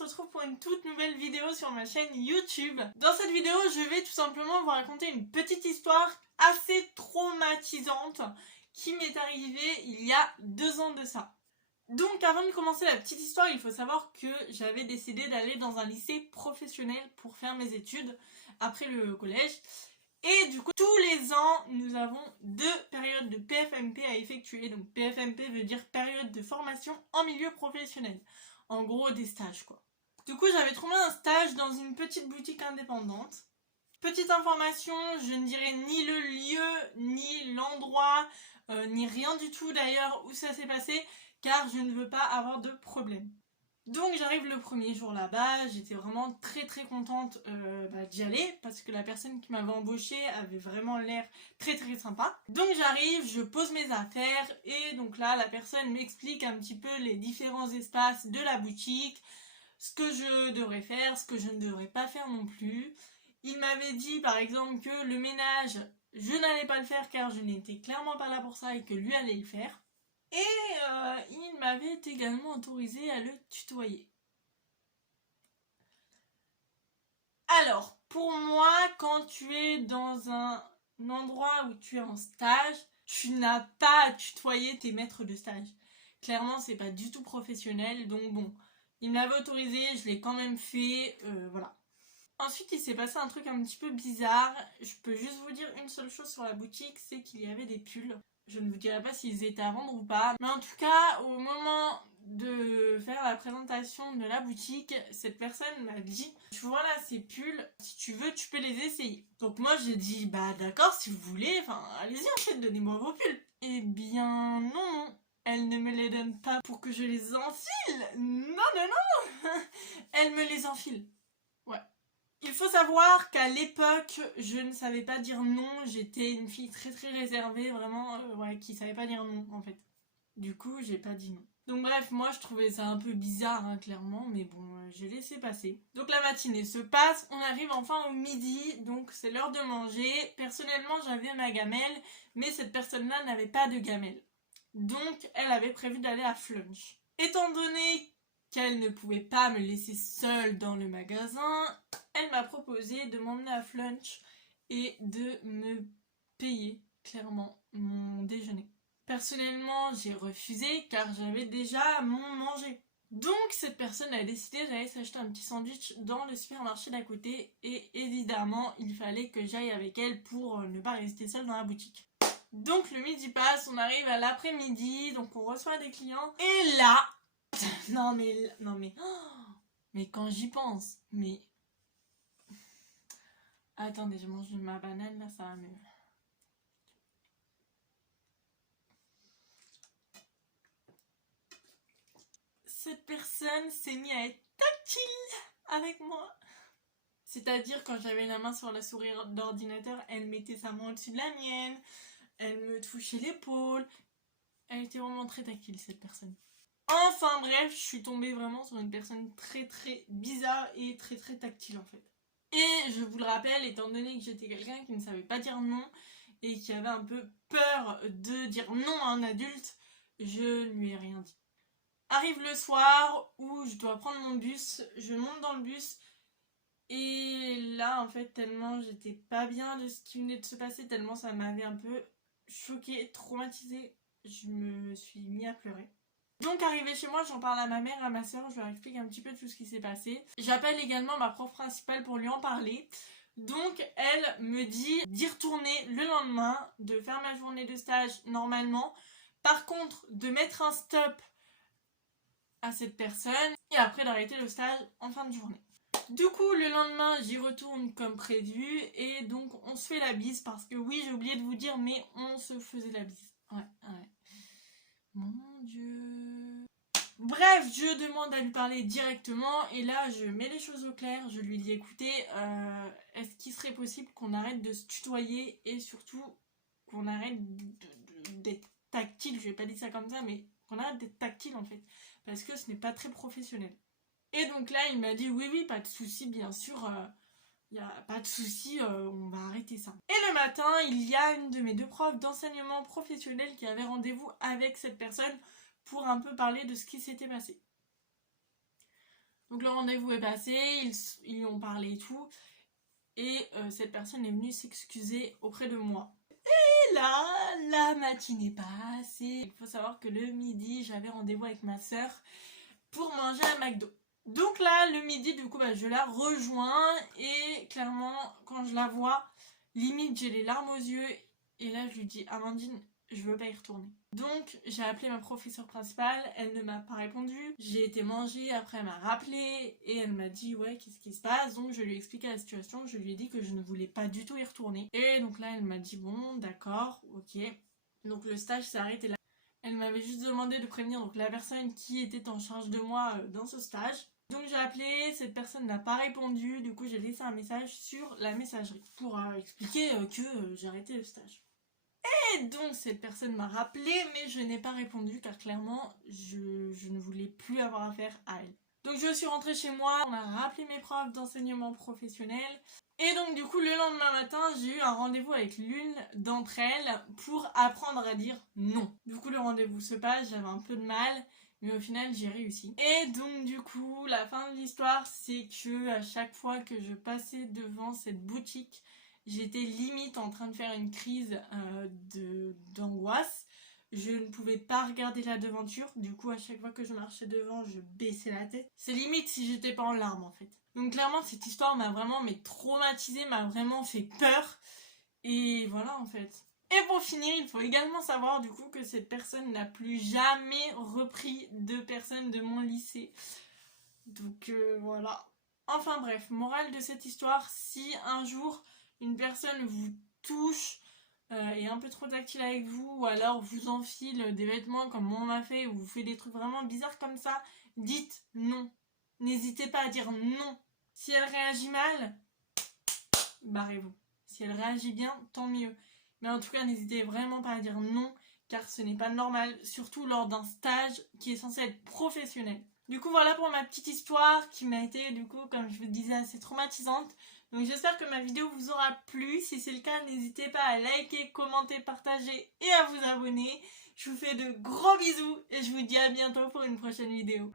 se retrouve pour une toute nouvelle vidéo sur ma chaîne YouTube. Dans cette vidéo, je vais tout simplement vous raconter une petite histoire assez traumatisante qui m'est arrivée il y a 2 ans de ça. Donc avant de commencer la petite histoire, il faut savoir que j'avais décidé d'aller dans un lycée professionnel pour faire mes études après le collège. Et du coup, tous les ans, nous avons 2 périodes de PFMP à effectuer. Donc PFMP veut dire période de formation en milieu professionnel. En gros, des stages quoi. Du coup, j'avais trouvé un stage dans une petite boutique indépendante. Petite information, je ne dirai ni le lieu, ni l'endroit, ni rien du tout d'ailleurs où ça s'est passé, car je ne veux pas avoir de problème. Donc j'arrive le premier jour là-bas, j'étais vraiment très contente d'y aller parce que la personne qui m'avait embauchée avait vraiment l'air très sympa. Donc j'arrive, je pose mes affaires et donc là la personne m'explique un petit peu les différents espaces de la boutique, ce que je devrais faire, ce que je ne devrais pas faire non plus. Il m'avait dit par exemple que le ménage, je n'allais pas le faire car je n'étais clairement pas là pour ça et que lui allait le faire. Et il m'avait également autorisé à le tutoyer. Alors, pour moi, quand tu es dans un endroit où tu es en stage, tu n'as pas à tutoyer tes maîtres de stage. Clairement, c'est pas du tout professionnel, donc bon. Il m'avait autorisé, je l'ai quand même fait, voilà. Ensuite, il s'est passé un truc un petit peu bizarre. Je peux juste vous dire une seule chose sur la boutique, c'est qu'il y avait des pulls. Je ne vous dirai pas s'ils étaient à vendre ou pas. Mais en tout cas, au moment de faire la présentation de la boutique, cette personne m'a dit « Tu vois là ces pulls, si tu veux, tu peux les essayer. » Donc moi j'ai dit « Bah d'accord, si vous voulez, enfin allez-y en fait, donnez-moi vos pulls. » Eh bien non, elle ne me les donne pas pour que je les enfile. Non. Elle me les enfile. Ouais. Il faut savoir qu'à l'époque, je ne savais pas dire non, j'étais une fille très réservée, vraiment, qui savait pas dire non en fait. Du coup, j'ai pas dit non. Donc bref, moi je trouvais ça un peu bizarre, hein, clairement, mais bon, j'ai laissé passer. Donc la matinée se passe, on arrive enfin au midi, donc c'est l'heure de manger. Personnellement, j'avais ma gamelle, mais cette personne-là n'avait pas de gamelle. Donc, elle avait prévu d'aller à Flunch. Étant donné qu'elle ne pouvait pas me laisser seule dans le magasin, elle m'a proposé de m'emmener à Flunch et de me payer clairement mon déjeuner. Personnellement, j'ai refusé car j'avais déjà mon manger. Donc cette personne a décidé d'aller s'acheter un petit sandwich dans le supermarché d'à côté et évidemment, il fallait que j'aille avec elle pour ne pas rester seule dans la boutique. Donc le midi passe, on arrive à l'après-midi, donc on reçoit des clients et là... Non mais quand j'y pense, mais... Attendez, je mange ma banane là, ça va mieux. Cette personne s'est mise à être tactile avec moi. C'est-à-dire quand j'avais la main sur la souris d'ordinateur, elle mettait sa main au-dessus de la mienne, elle me touchait l'épaule. Elle était vraiment très tactile cette personne. Enfin bref, je suis tombée vraiment sur une personne très bizarre et très tactile en fait. Et je vous le rappelle, étant donné que j'étais quelqu'un qui ne savait pas dire non et qui avait un peu peur de dire non à un adulte, je ne lui ai rien dit. Arrive le soir où je dois prendre mon bus, je monte dans le bus et là en fait tellement j'étais pas bien de ce qui venait de se passer, tellement ça m'avait un peu choquée, traumatisée, je me suis mis à pleurer. Donc arrivé chez moi, j'en parle à ma mère, à ma soeur, je leur explique un petit peu tout ce qui s'est passé. J'appelle également ma prof principale pour lui en parler. Donc elle me dit d'y retourner le lendemain, de faire ma journée de stage normalement. Par contre, de mettre un stop à cette personne et après d'arrêter le stage en fin de journée. Du coup, le lendemain, j'y retourne comme prévu et donc on se fait la bise parce que oui, j'ai oublié de vous dire, mais on se faisait la bise. Ouais. Mon Dieu. Bref, je demande à lui parler directement et là, je mets les choses au clair. Je lui dis, écoutez, est-ce qu'il serait possible qu'on arrête de se tutoyer et surtout qu'on arrête d'être tactile, je vais pas dire ça comme ça, mais qu'on arrête d'être tactile en fait, parce que ce n'est pas très professionnel. Et donc là, il m'a dit oui, pas de souci, bien sûr, y a pas de souci, on va arrêter ça. Et le matin, il y a une de mes 2 profs d'enseignement professionnel qui avait rendez-vous avec cette personne pour un peu parler de ce qui s'était passé. Donc le rendez-vous est passé, ils lui ont parlé et tout. Et cette personne est venue s'excuser auprès de moi. Et là, la matinée passe et il faut savoir que le midi, j'avais rendez-vous avec ma soeur pour manger à McDo. Donc là, le midi, du coup, je la rejoins et clairement, quand je la vois, limite, j'ai les larmes aux yeux. Et là, je lui dis, Amandine, je veux pas y retourner. Donc, j'ai appelé ma professeure principale, elle ne m'a pas répondu. J'ai été manger, après elle m'a rappelé et elle m'a dit, ouais, qu'est-ce qui se passe? Donc, je lui ai expliqué la situation, je lui ai dit que je ne voulais pas du tout y retourner. Et donc là, elle m'a dit, bon, d'accord, ok. Donc, le stage s'est arrêté là. Elle m'avait juste demandé de prévenir donc, la personne qui était en charge de moi dans ce stage. Donc j'ai appelé, cette personne n'a pas répondu, du coup j'ai laissé un message sur la messagerie pour expliquer que j'ai arrêté le stage. Et donc cette personne m'a rappelé mais je n'ai pas répondu car clairement je ne voulais plus avoir affaire à elle. Donc je suis rentrée chez moi, on a rappelé mes profs d'enseignement professionnel. Et donc du coup le lendemain matin j'ai eu un rendez-vous avec l'une d'entre elles pour apprendre à dire non. Du coup le rendez-vous se passe, j'avais un peu de mal. Mais au final, j'ai réussi. Et donc, du coup, la fin de l'histoire, c'est que à chaque fois que je passais devant cette boutique, j'étais limite en train de faire une crise d'angoisse. Je ne pouvais pas regarder la devanture. Du coup, à chaque fois que je marchais devant, je baissais la tête. C'est limite si j'étais pas en larmes, en fait. Donc, clairement, cette histoire m'a vraiment traumatisée, m'a vraiment fait peur. Et voilà, en fait. Et pour finir, il faut également savoir du coup que cette personne n'a plus jamais repris de personnes de mon lycée. Donc voilà. Enfin bref, morale de cette histoire, si un jour une personne vous touche, est un peu trop tactile avec vous, ou alors vous enfile des vêtements comme on m'a fait, ou vous fait des trucs vraiment bizarres comme ça, dites non. N'hésitez pas à dire non. Si elle réagit mal, barrez-vous. Si elle réagit bien, tant mieux. Mais en tout cas, n'hésitez vraiment pas à dire non, car ce n'est pas normal, surtout lors d'un stage qui est censé être professionnel. Du coup, voilà pour ma petite histoire qui m'a été, du coup, comme je vous le disais, assez traumatisante. Donc j'espère que ma vidéo vous aura plu. Si c'est le cas, n'hésitez pas à liker, commenter, partager et à vous abonner. Je vous fais de gros bisous et je vous dis à bientôt pour une prochaine vidéo.